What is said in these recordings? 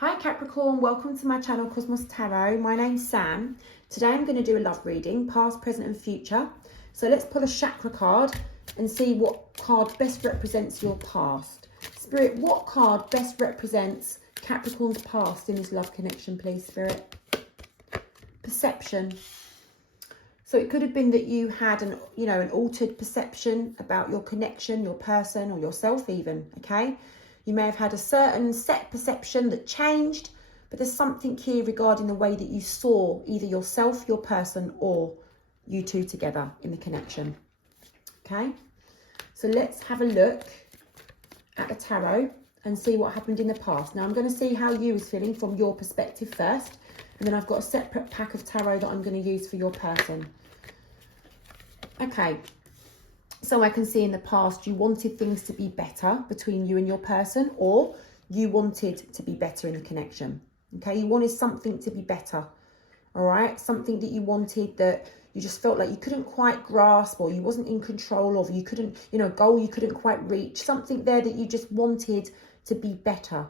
Hi Capricorn, welcome to my channel Cosmos Tarot. My name's Sam. Today I'm going to do a love reading, past, present and future. So let's pull a chakra card and see what card best represents your past. Spirit, what card best represents Capricorn's past in this love connection, please, Spirit? Perception. So it could have been that you had an altered perception about your connection, your person or yourself even, okay? You may have had a certain set perception that changed, but there's something here regarding the way that you saw either yourself, your person, or you two together in the connection. Okay, so let's have a look at the tarot and see what happened in the past. Now I'm going to see how you was feeling from your perspective first, and then I've got a separate pack of tarot that I'm going to use for your person. Okay. So I can see in the past you wanted things to be better between you and your person, or you wanted to be better in the connection. Okay, you wanted something to be better. All right, something that you wanted that you just felt like you couldn't quite grasp, or you wasn't in control of, you couldn't, goal you couldn't quite reach. Something there that you just wanted to be better.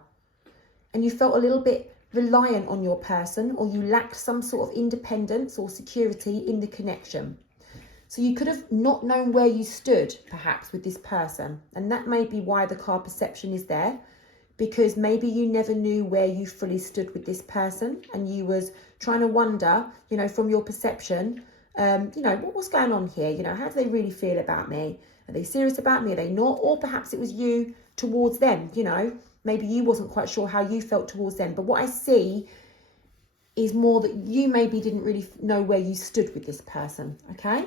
And you felt a little bit reliant on your person, or you lacked some sort of independence or security in the connection. So you could have not known where you stood, perhaps, with this person. And that may be why the card perception is there. Because maybe you never knew where you fully stood with this person. And you was trying to wonder, from your perception, what's going on here? How do they really feel about me? Are they serious about me? Are they not? Or perhaps it was you towards them, Maybe you wasn't quite sure how you felt towards them. But what I see is more that you maybe didn't really know where you stood with this person, okay?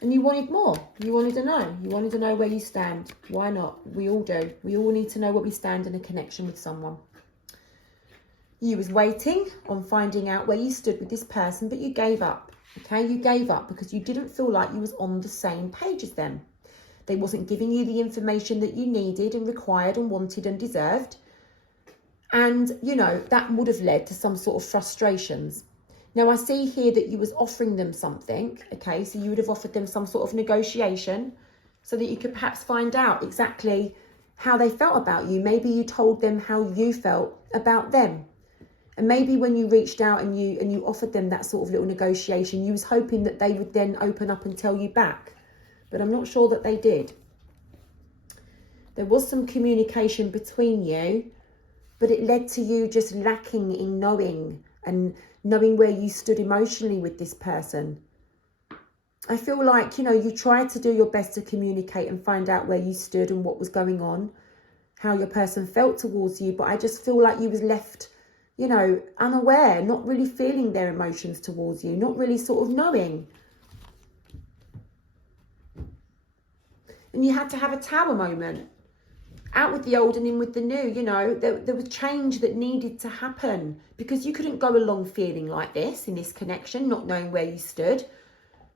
And you wanted more. You wanted to know. You wanted to know where you stand. Why not? We all do. We all need to know where we stand in a connection with someone. You was waiting on finding out where you stood with this person, but you gave up. Okay, you gave up because you didn't feel like you was on the same page as them. They wasn't giving you the information that you needed and required and wanted and deserved. And, that would have led to some sort of frustrations. Now, I see here that you was offering them something, okay? So you would have offered them some sort of negotiation so that you could perhaps find out exactly how they felt about you. Maybe you told them how you felt about them. And maybe when you reached out and you offered them that sort of little negotiation, you was hoping that they would then open up and tell you back. But I'm not sure that they did. There was some communication between you, but it led to you just lacking in knowing where you stood emotionally with this person. I feel like, you tried to do your best to communicate and find out where you stood and what was going on, how your person felt towards you. But I just feel like you was left, unaware, not really feeling their emotions towards you, not really sort of knowing. And you had to have a tower moment. Out with the old and in with the new, there was change that needed to happen because you couldn't go along feeling like this in this connection, not knowing where you stood,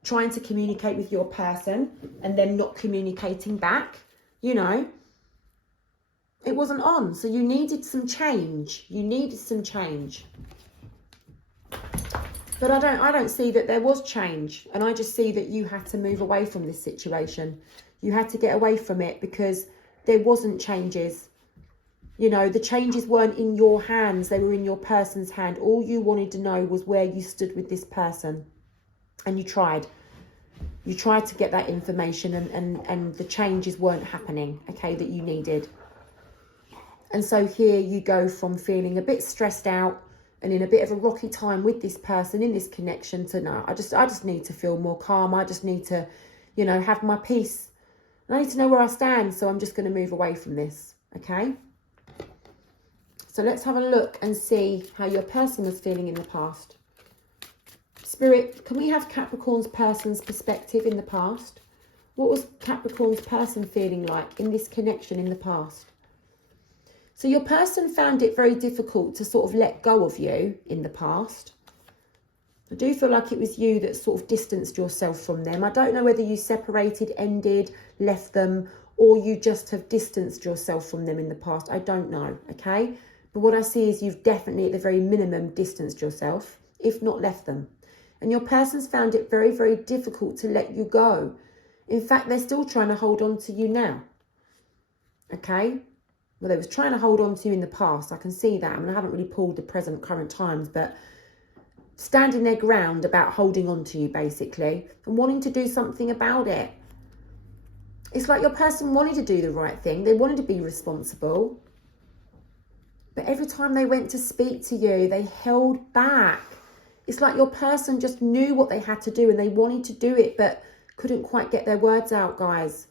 trying to communicate with your person and then not communicating back, It wasn't on. So you needed some change. But I don't see that there was change. And I just see that you had to move away from this situation. You had to get away from it because there wasn't changes. The changes weren't in your hands. They were in your person's hand. All you wanted to know was where you stood with this person. And you tried. You tried to get that information and the changes weren't happening, okay, that you needed. And so here you go from feeling a bit stressed out and in a bit of a rocky time with this person in this connection to no, I just need to feel more calm. I just need to, have my peace. I need to know where I stand, so I'm just going to move away from this, okay? So let's have a look and see how your person was feeling in the past. Spirit, can we have Capricorn's person's perspective in the past? What was Capricorn's person feeling like in this connection in the past? So your person found it very difficult to sort of let go of you in the past. I do feel like it was you that sort of distanced yourself from them. I don't know whether you separated, ended, left them, or you just have distanced yourself from them in the past. I don't know, okay? But what I see is you've definitely, at the very minimum, distanced yourself, if not left them. And your person's found it very, very difficult to let you go. In fact, they're still trying to hold on to you now, okay? well, they was trying to hold on to you in the past. I can see that. I mean, I haven't really pulled the present current times, but standing their ground about holding on to you, basically, and wanting to do something about it. It's like your person wanted to do the right thing. They wanted to be responsible. But every time they went to speak to you, they held back. It's like your person just knew what they had to do and they wanted to do it, but couldn't quite get their words out, guys.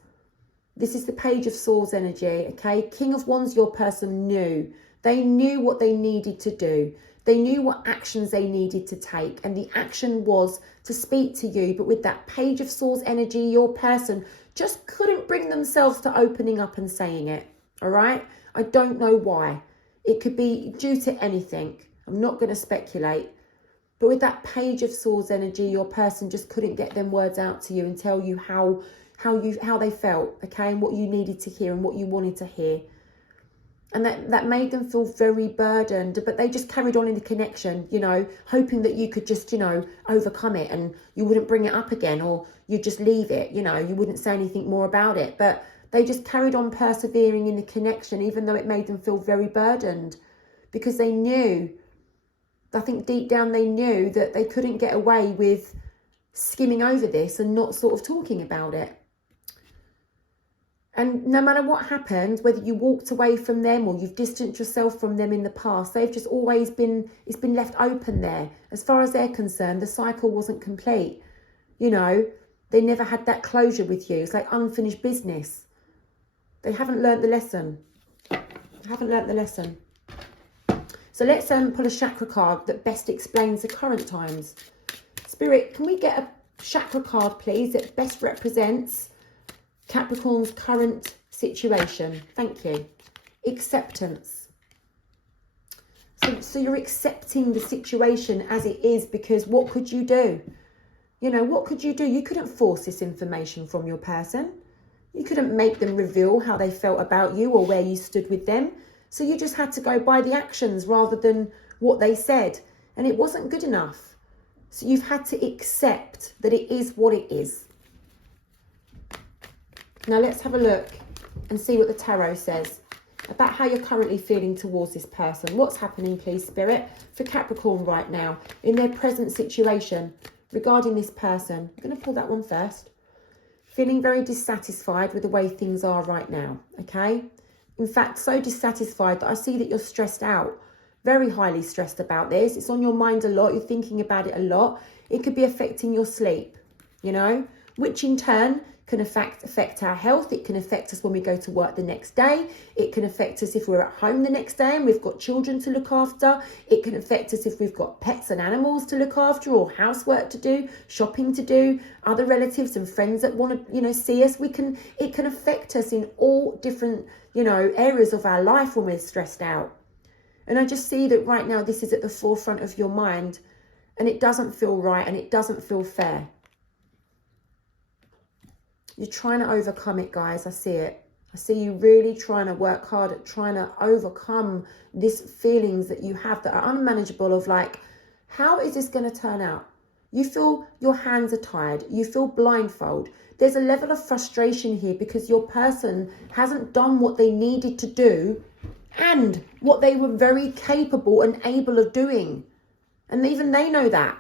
This is the Page of Swords energy, okay? King of Wands, your person knew. They knew what they needed to do. They knew what actions they needed to take. And the action was to speak to you. But with that Page of Swords energy, your person just couldn't bring themselves to opening up and saying it, all right? I don't know why. It could be due to anything. I'm not going to speculate. But with that Page of Swords energy, your person just couldn't get them words out to you and tell you how they felt, okay, and what you needed to hear and what you wanted to hear. And that made them feel very burdened, but they just carried on in the connection, you know, hoping that you could just, you know, overcome it and you wouldn't bring it up again, or you'd just leave it, you know, you wouldn't say anything more about it. But they just carried on persevering in the connection, even though it made them feel very burdened, because they knew, I think deep down they knew that they couldn't get away with skimming over this and not sort of talking about it. And no matter what happened, whether you walked away from them or you've distanced yourself from them in the past, they've just always been, it's been left open there. As far as they're concerned, the cycle wasn't complete. You know, they never had that closure with you. It's like unfinished business. They haven't learnt the lesson. They haven't learnt the lesson. So let's pull a chakra card that best explains the current times. Spirit, can we get a chakra card, please, that best represents Capricorn's current situation? Thank you. Acceptance. So you're accepting the situation as it is, because what could you do? You know, what could you do? You couldn't force this information from your person. You couldn't make them reveal how they felt about you or where you stood with them. So you just had to go by the actions rather than what they said. And it wasn't good enough. So you've had to accept that it is what it is. Now let's have a look and see what the tarot says about how you're currently feeling towards this person. What's happening, please, Spirit, for Capricorn right now in their present situation regarding this person? I'm going to pull that one first. Feeling very dissatisfied with the way things are right now, okay? In fact, so dissatisfied that I see that you're stressed out, very highly stressed about this. It's on your mind a lot. You're thinking about it a lot. It could be affecting your sleep, you know, which in turn can affect our health. It can affect us when we go to work the next day. It can affect us if we're at home the next day and we've got children to look after. It can affect us if we've got pets and animals to look after, or housework to do, shopping to do, other relatives and friends that want to, you know, see us. It can affect us in all different, you know, areas of our life when we're stressed out. And I just see that right now this is at the forefront of your mind, and it doesn't feel right and it doesn't feel fair. You're trying to overcome it, guys. I see it. I see you really trying to work hard at trying to overcome these feelings that you have that are unmanageable of like, how is this going to turn out? You feel your hands are tied. You feel blindfolded. There's a level of frustration here because your person hasn't done what they needed to do and what they were very capable and able of doing. And even they know that.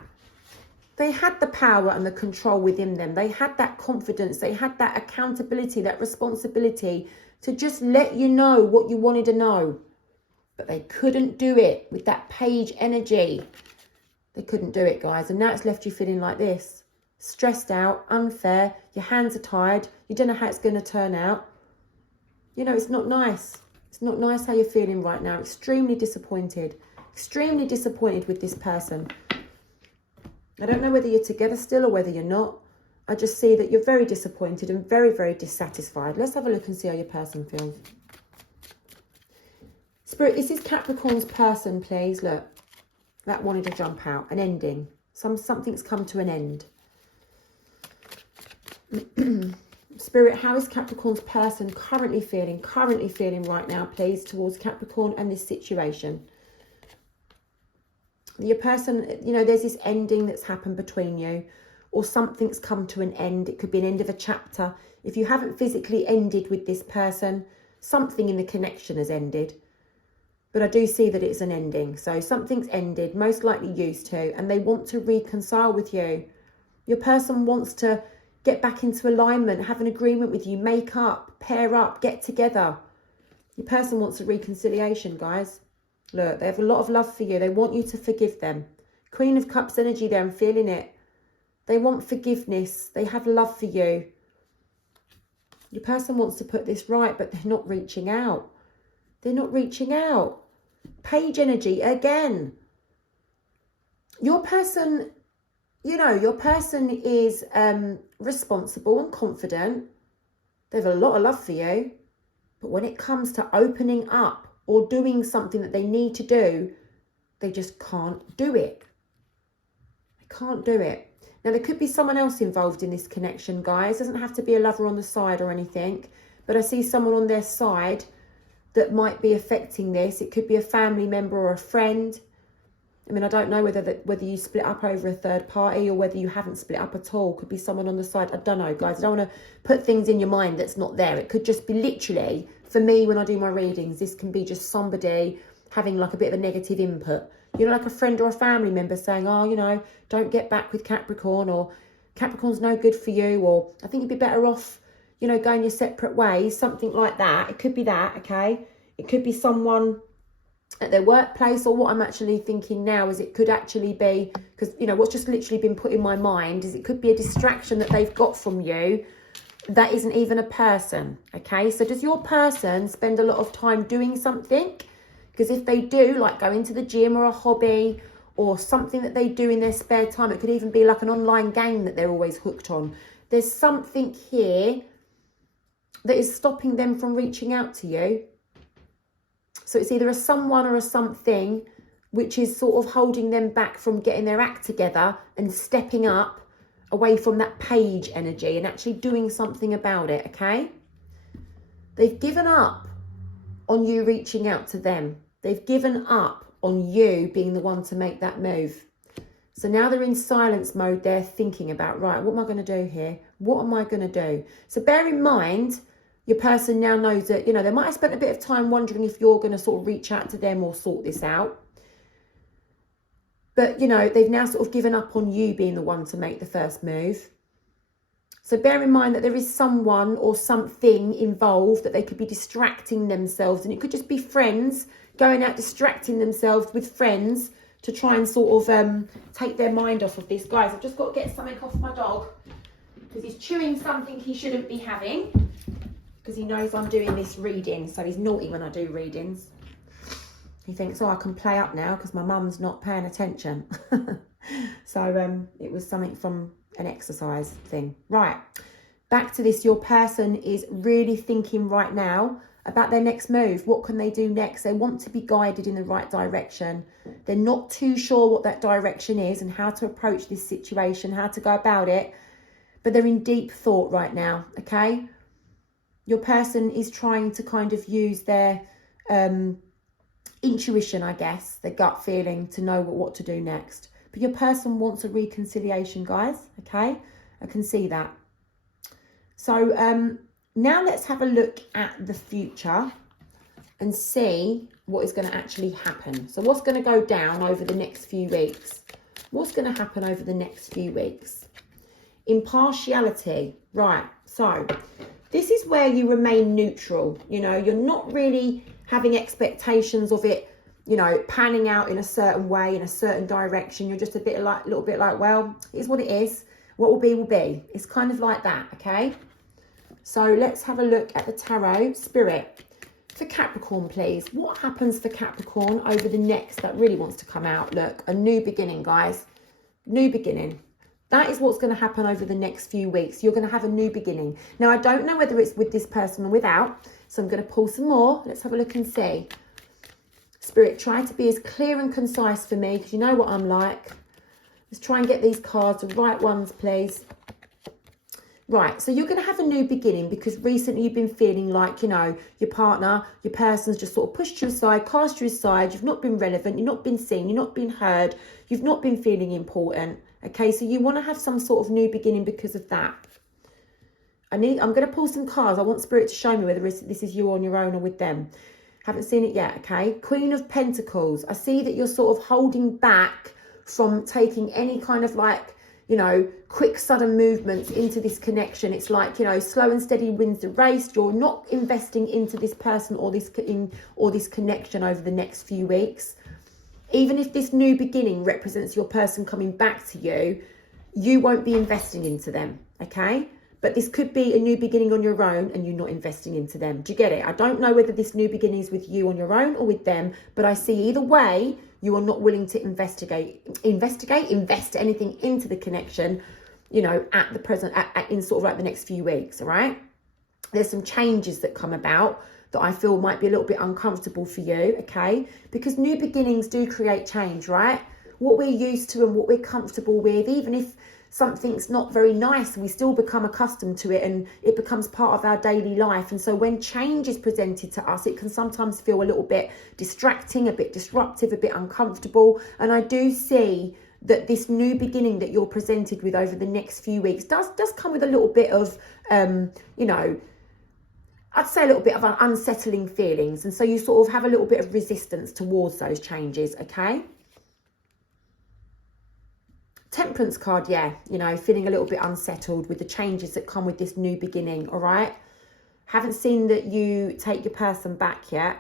They had the power and the control within them. They had that confidence. They had that accountability, that responsibility to just let you know what you wanted to know. But they couldn't do it with that page energy. They couldn't do it, guys. And now it's left you feeling like this. Stressed out, unfair. Your hands are tied. You don't know how it's going to turn out. You know, it's not nice. It's not nice how you're feeling right now. Extremely disappointed. Extremely disappointed with this person. I don't know whether you're together still or whether you're not. I just see that you're very disappointed and very, very dissatisfied. Let's have a look and see how your person feels. Spirit, this is Capricorn's person, please. Look, that wanted to jump out. An ending. Something's come to an end. Spirit, how is Capricorn's person currently feeling right now, please, towards Capricorn and this situation? Your person, you know, there's this ending that's happened between you, or something's come to an end. It could be an end of a chapter. If you haven't physically ended with this person, something in the connection has ended. But I do see that it's an ending. So something's ended, most likely used to, and they want to reconcile with you. Your person wants to get back into alignment, have an agreement with you, make up, pair up, get together. Your person wants a reconciliation, guys. Look, they have a lot of love for you. They want you to forgive them. Queen of Cups energy there, I'm feeling it. They want forgiveness. They have love for you. Your person wants to put this right, but they're not reaching out. They're not reaching out. Page energy again. Your person, you know, your person is responsible and confident. They have a lot of love for you. But when it comes to opening up or doing something that they need to do, they just can't do it. They can't do it. Now, there could be someone else involved in this connection, guys. It doesn't have to be a lover on the side or anything. But I see someone on their side that might be affecting this. It could be a family member or a friend. I mean, I don't know whether you split up over a third party or whether you haven't split up at all. Could be someone on the side. I don't know, guys. I don't want to put things in your mind that's not there. It could just be literally, for me, when I do my readings, this can be just somebody having like a bit of a negative input. You know, like a friend or a family member saying, oh, you know, don't get back with Capricorn, or Capricorn's no good for you, or I think you'd be better off, you know, going your separate ways, something like that. It could be that, okay? It could be someone at their workplace, or what I'm actually thinking now is it could actually be, because, you know, what's just literally been put in my mind is it could be a distraction that they've got from you that isn't even a person, okay? So does your person spend a lot of time doing something? Because if they do, like going to the gym or a hobby or something that they do in their spare time, it could even be like an online game that they're always hooked on. There's something here that is stopping them from reaching out to you. So it's either a someone or a something which is sort of holding them back from getting their act together and stepping up away from that page energy and actually doing something about it, okay? They've given up on you reaching out to them. They've given up on you being the one to make that move. So now they're in silence mode. They're thinking about, right, what am I going to do here? What am I going to do? So bear in mind, your person now knows that, you know, they might have spent a bit of time wondering if you're going to sort of reach out to them or sort this out. But, you know, they've now sort of given up on you being the one to make the first move. So bear in mind that there is someone or something involved that they could be distracting themselves. And it could just be friends going out distracting themselves with friends to try and sort of take their mind off of this. Guys, I've just got to get something off my dog because he's chewing something he shouldn't be having because he knows I'm doing this reading. So he's naughty when I do readings. He thinks, oh, I can play up now because my mum's not paying attention. So it was something from an exercise thing. Right, back to this. Your person is really thinking right now about their next move. What can they do next? They want to be guided in the right direction. They're not too sure what that direction is and how to approach this situation, how to go about it. But they're in deep thought right now, okay? Your person is trying to kind of use their intuition, I guess, their gut feeling to know what to do next. But your person wants a reconciliation, guys, okay? I can see that. So now let's have a look at the future and see what is going to actually happen. So what's going to go down over the next few weeks? What's going to happen over the next few weeks? Impartiality. Right, so this is where you remain neutral. You know, you're not really having expectations of it, you know, panning out in a certain way, in a certain direction. You're just a little bit like, well, here's what it is. What will be, will be. It's kind of like that, okay? So let's have a look at the tarot. Spirit, for Capricorn, please. What happens for Capricorn over the next, that really wants to come out? Look, a new beginning, guys. New beginning. That is what's going to happen over the next few weeks. You're going to have a new beginning. Now, I don't know whether it's with this person or without, so I'm going to pull some more. Let's have a look and see. Spirit, try to be as clear and concise for me, because you know what I'm like. Let's try and get these cards, the right ones, please. Right, so you're going to have a new beginning because recently you've been feeling like, you know, your partner, your person's just sort of pushed you aside, cast you aside. You've not been relevant. You've not been seen. You've not been heard. You've not been feeling important. Okay, so you want to have some sort of new beginning because of that. I'm going to pull some cards. I want Spirit to show me whether this is you on your own or with them. Haven't seen it yet, okay? Queen of Pentacles. I see that you're sort of holding back from taking any kind of like, you know, quick sudden movements into this connection. It's like, you know, slow and steady wins the race. You're not investing into this person or this connection over the next few weeks. Even if this new beginning represents your person coming back to you, you won't be investing into them, okay? But this could be a new beginning on your own and you're not investing into them. Do you get it? I don't know whether this new beginning is with you on your own or with them, but I see either way, you are not willing to invest anything into the connection, you know, at the present, in sort of like the next few weeks, all right? There's some changes that come about that I feel might be a little bit uncomfortable for you, okay? Because new beginnings do create change, right? What we're used to and what we're comfortable with, even if something's not very nice, we still become accustomed to it and it becomes part of our daily life. And so when change is presented to us, it can sometimes feel a little bit distracting, a bit disruptive, a bit uncomfortable. And I do see that this new beginning that you're presented with over the next few weeks does come with a little bit of, you know, I'd say a little bit of unsettling feelings. And so you sort of have a little bit of resistance towards those changes, okay? Temperance card, yeah, you know, feeling a little bit unsettled with the changes that come with this new beginning, all right? Haven't seen that you take your person back yet,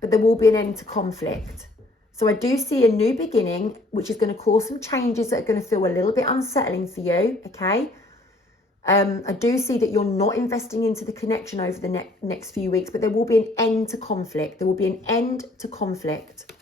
but there will be an end to conflict. So I do see a new beginning, which is going to cause some changes that are going to feel a little bit unsettling for you, okay? I do see that you're not investing into the connection over the next few weeks, but there will be an end to conflict. There will be an end to conflict.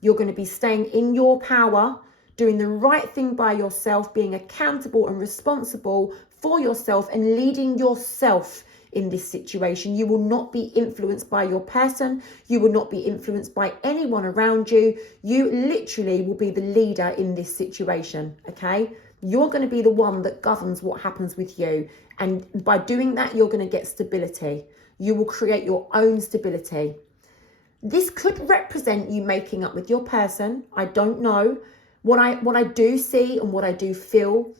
You're going to be staying in your power, doing the right thing by yourself, being accountable and responsible for yourself and leading yourself in this situation. You will not be influenced by your person. You will not be influenced by anyone around you. You literally will be the leader in this situation, okay? You're going to be the one that governs what happens with you. And by doing that, you're going to get stability. You will create your own stability. This could represent you making up with your person. I don't know. What I do see and what I do feel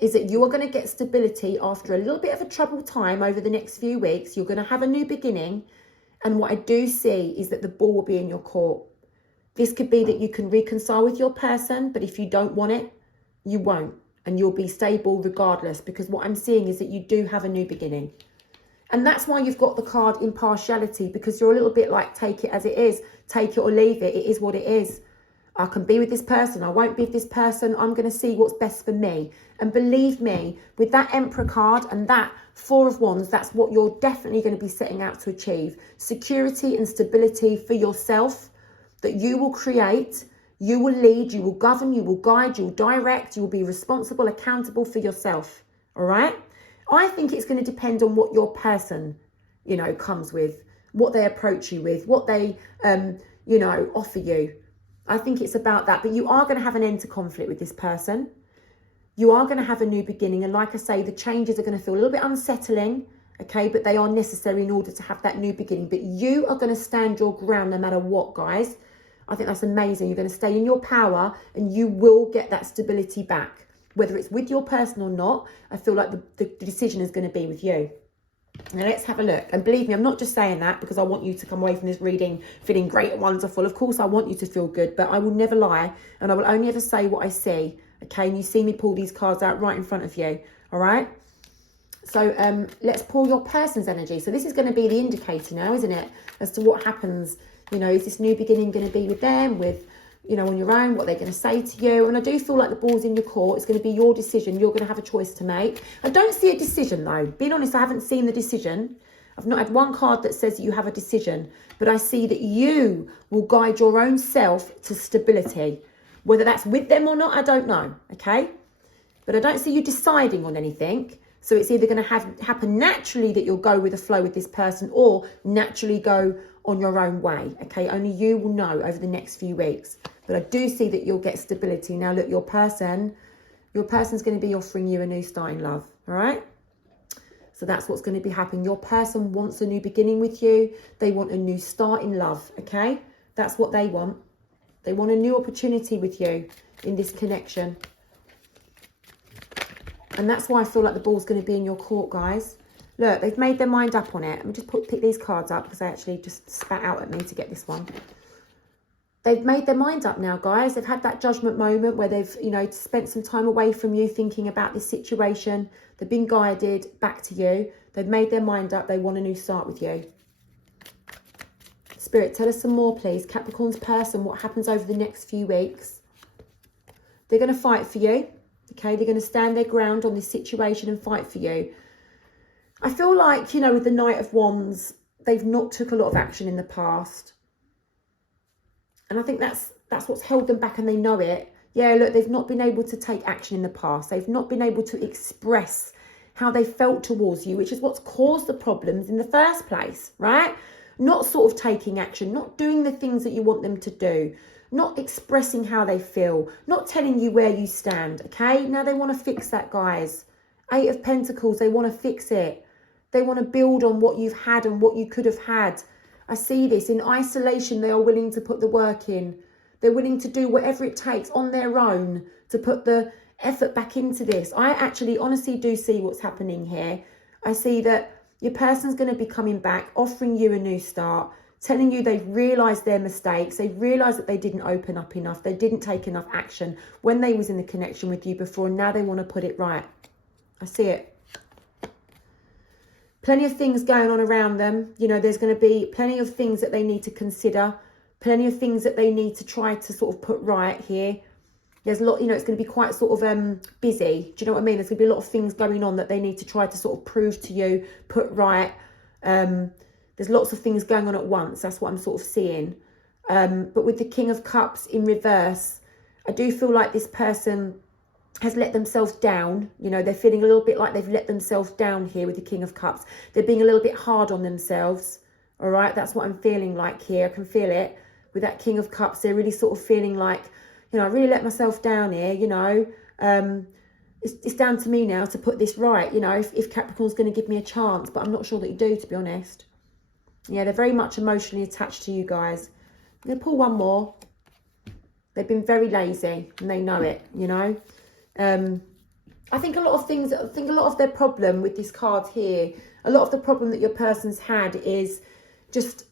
is that you are going to get stability after a little bit of a troubled time over the next few weeks. You're going to have a new beginning. And what I do see is that the ball will be in your court. This could be that you can reconcile with your person, but if you don't want it, you won't. And you'll be stable regardless, because what I'm seeing is that you do have a new beginning. And that's why you've got the card impartiality, because you're a little bit like, take it as it is, take it or leave it. It is what it is. I can be with this person. I won't be with this person. I'm going to see what's best for me. And believe me, with that Emperor card and that Four of Wands, that's what you're definitely going to be setting out to achieve. Security and stability for yourself that you will create. You will lead, you will govern, you will guide, you will direct, you will be responsible, accountable for yourself. All right? I think it's going to depend on what your person, you know, comes with, what they approach you with, what they, you know, offer you. I think it's about that. But you are going to have an end to conflict with this person. You are going to have a new beginning. And like I say, the changes are going to feel a little bit unsettling, okay? But they are necessary in order to have that new beginning. But you are going to stand your ground no matter what, guys. I think that's amazing. You're going to stay in your power and you will get that stability back. Whether it's with your person or not, I feel like the decision is going to be with you. Now let's have a look. And believe me, I'm not just saying that because I want you to come away from this reading feeling great and wonderful. Of course, I want you to feel good, but I will never lie and I will only ever say what I see. Okay, and you see me pull these cards out right in front of you. All right. So let's pull your person's energy. So this is going to be the indicator now, isn't it? As to what happens. You know, is this new beginning going to be with them, with, you know, on your own, what they're going to say to you? And I do feel like the ball's in your court. It's going to be your decision. You're going to have a choice to make. I don't see a decision, though. Being honest, I haven't seen the decision. I've not had one card that says that you have a decision. But I see that you will guide your own self to stability. Whether that's with them or not, I don't know, okay? But I don't see you deciding on anything. So it's either going to happen naturally that you'll go with the flow with this person or naturally go on your own way, okay? Only you will know over the next few weeks. But I do see that you'll get stability. Now, look, your person's going to be offering you a new start in love, all right? So that's what's going to be happening. Your person wants a new beginning with you. They want a new start in love, okay? That's what they want. They want a new opportunity with you in this connection. And that's why I feel like the ball's going to be in your court, guys. Look, they've made their mind up on it. Let me just pick these cards up because they actually just spat out at me to get this one. They've made their mind up now, guys. They've had that judgment moment where they've, you know, spent some time away from you thinking about this situation. They've been guided back to you. They've made their mind up. They want a new start with you. Spirit, tell us some more, please. Capricorn's person, what happens over the next few weeks? They're going to fight for you. Okay, they're going to stand their ground on this situation and fight for you. I feel like, you know, with the Knight of Wands, they've not took a lot of action in the past. And I think that's what's held them back, and they know it. Yeah, look, they've not been able to take action in the past. They've not been able to express how they felt towards you, which is what's caused the problems in the first place, right? Not sort of taking action, not doing the things that you want them to do, not expressing how they feel, not telling you where you stand, okay? Now they want to fix that, guys. 8 of Pentacles, they want to fix it. They want to build on what you've had and what you could have had. I see this. In isolation, they are willing to put the work in. They're willing to do whatever it takes on their own to put the effort back into this. I actually honestly do see what's happening here. I see that your person's going to be coming back, offering you a new start, telling you they've realised their mistakes. They've realised that they didn't open up enough. They didn't take enough action when they was in the connection with you before. And now they want to put it right. I see it. Plenty of things going on around them. You know, there's going to be plenty of things that they need to consider. Plenty of things that they need to try to sort of put right here. There's a lot, you know, it's going to be quite sort of busy. Do you know what I mean? There's going to be a lot of things going on that they need to try to sort of prove to you, put right. There's lots of things going on at once. That's what I'm sort of seeing. But with the King of Cups in reverse, I do feel like this person has let themselves down. You know, they're feeling a little bit like they've let themselves down here with the King of Cups. They're being a little bit hard on themselves. All right, that's what I'm feeling like here. I can feel it with that King of Cups. They're really sort of feeling like, you know, I really let myself down here, you know. It's down to me now to put this right, you know, if Capricorn's going to give me a chance. But I'm not sure that you do, to be honest. Yeah, they're very much emotionally attached to you guys. I'm going to pull one more. They've been very lazy and they know it, you know. I think a lot of their problem with this card here, a lot of the problem that your person's had is just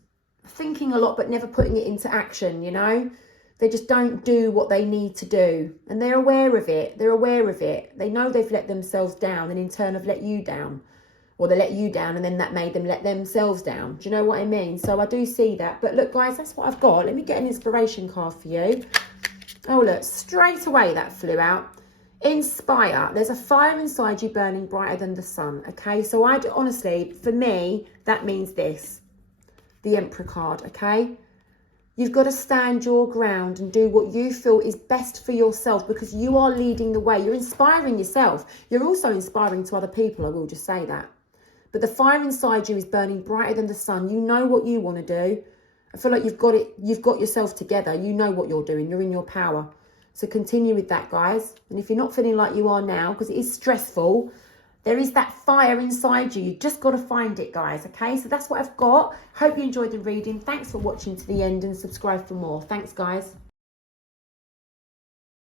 thinking a lot but never putting it into action, you know. They just don't do what they need to do, and they're aware of it. They're aware of it. They know they've let themselves down, and in turn have let you down, or they let you down and then that made them let themselves down. Do you know what I mean? So I do see that. But look, guys, that's what I've got. Let me get an inspiration card for you. Oh, look, straight away that flew out. Inspire. There's a fire inside you burning brighter than the sun. Okay, so honestly, for me, that means this. The Emperor card, okay? You've got to stand your ground and do what you feel is best for yourself, because you are leading the way. You're inspiring yourself. You're also inspiring to other people, I will just say that. But the fire inside you is burning brighter than the sun. You know what you want to do. I feel like you've got yourself together. You know what you're doing. You're in your power. So continue with that, guys. And if you're not feeling like you are now, because it is stressful, there is that fire inside you. You've just got to find it, guys. Okay, so that's what I've got. Hope you enjoyed the reading. Thanks for watching to the end and subscribe for more. Thanks, guys.